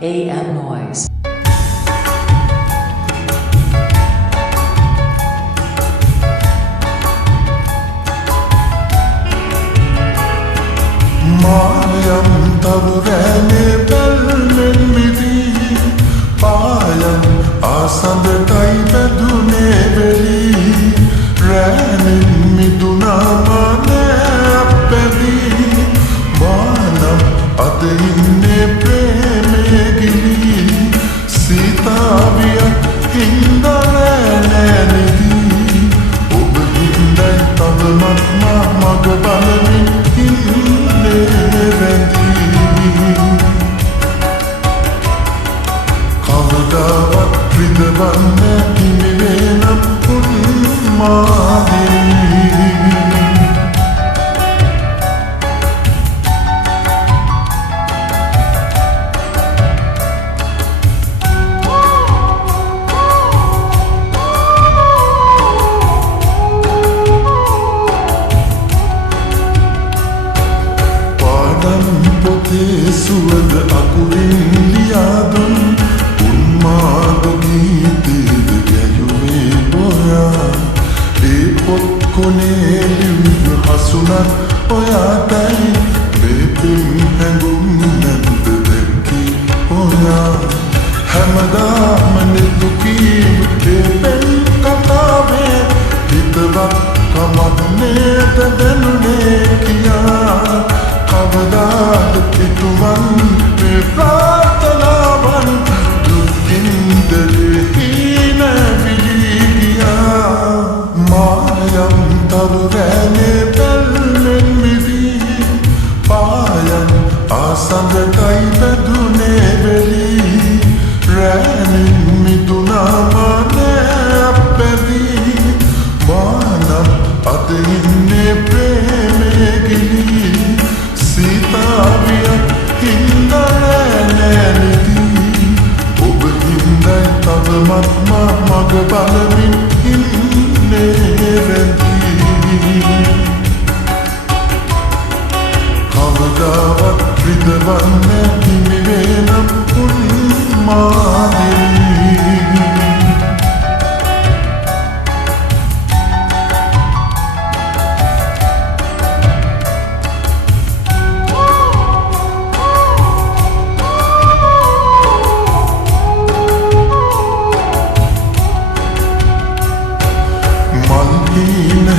AM Noise. මායම් තරුරෑනේ බැල්මෙන් මිදී පායම් ආසඳටයි බැදුනේ වෙලී රෑනෙන් මිදුනාමනේ අපැදී මානම් අද ඉන්නේ ප්‍රේමේ ගිලී සීතාවියක් හින්දලෑනෑනෙදී ඔබ හින්දයි තවමත් මග බලමින් කවදාවත් රිදවන්න හිමිවේ නම් උන්මාදිනී පොතේ සුවඳ අකුරින් ලියාදුන් උන්මාද ගීතේද ගැයුවේ ඔයා ඒ පොත් කොනේ ලිව්ව හසුනත් ඔයාටයි බේපින් හැඟුම් නැද්ද දැක්කේ ඔයා හැමදාම නෙතුකී ඒ පෙන් කතාවේ හිතවත් කමක් නේද දැනුනේ කියා කවදාද පිටුවන් මේ ප්‍රාර්ථනාවන් දුකින්දලේ හීන විලිගියා මායම් තරුරෑනේ බැල්මෙන් මිදී පායන් ආසඳටයි බැදුනේ වෙලී රෑනින් මිදුනාමනේ අපැදී මානම් අද ඉන්නේ ප්‍රේමේ ගිලී සීතාවියක් හින්දලෑනෑනෙදී ඔබ හින්දයි තවමත් මග බලමින් ඉන්නේ රැඳී කවදාවත් රිදවන්න හිමිවේ නම් උන්මාදිනී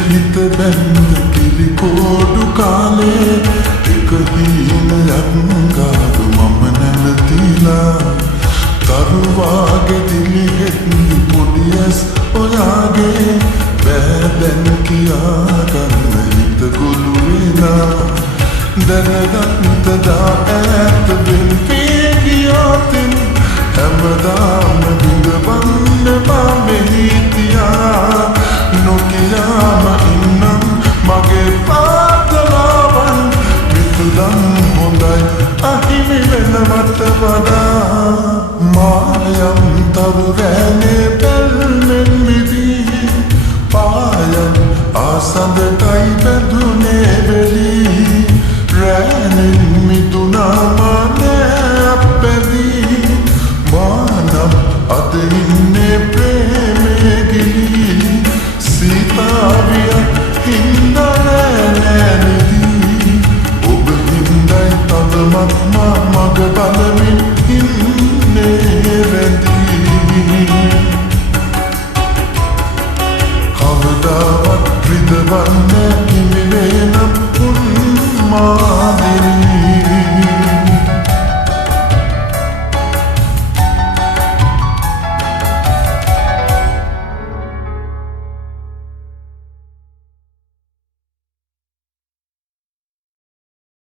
හිත බැන්න කිරිකෝඩු කාලේ එක හීනයක් ගාදු මම නැවතිලා තරුවාගේ දිලිහෙත් පොඩියස් ඔයාගේ බෑදැන් කියා ගන්න හිත ගොළු වෙලා දැනගත්තදා ඈත බෙන්පේ ගියාතින් හැමදාම බිඳවන්න මෙහි තියා නොකියාම ඉන්නම් මගේ පාතලාවන් මිතුලන් හොඳයි අහිමි වෙනවට වඩා මායම් තරුරෑනේ බැල්මෙන් මිදී පායන් ආසඳටයි බැදුනේ වෙලී රෑනින් මිදුනාමනේ අපැදී මානම් අද ඉන්නේ ප්‍රේමේ ගිලී සීතාවියක් හින්දලෑනෑනෙදී ඔබ හින්දයි තවමත් මග බලමින් ඉන්නේ රැඳී කවදාවත් රිදවන්න හිමිවේ නම් උන්මා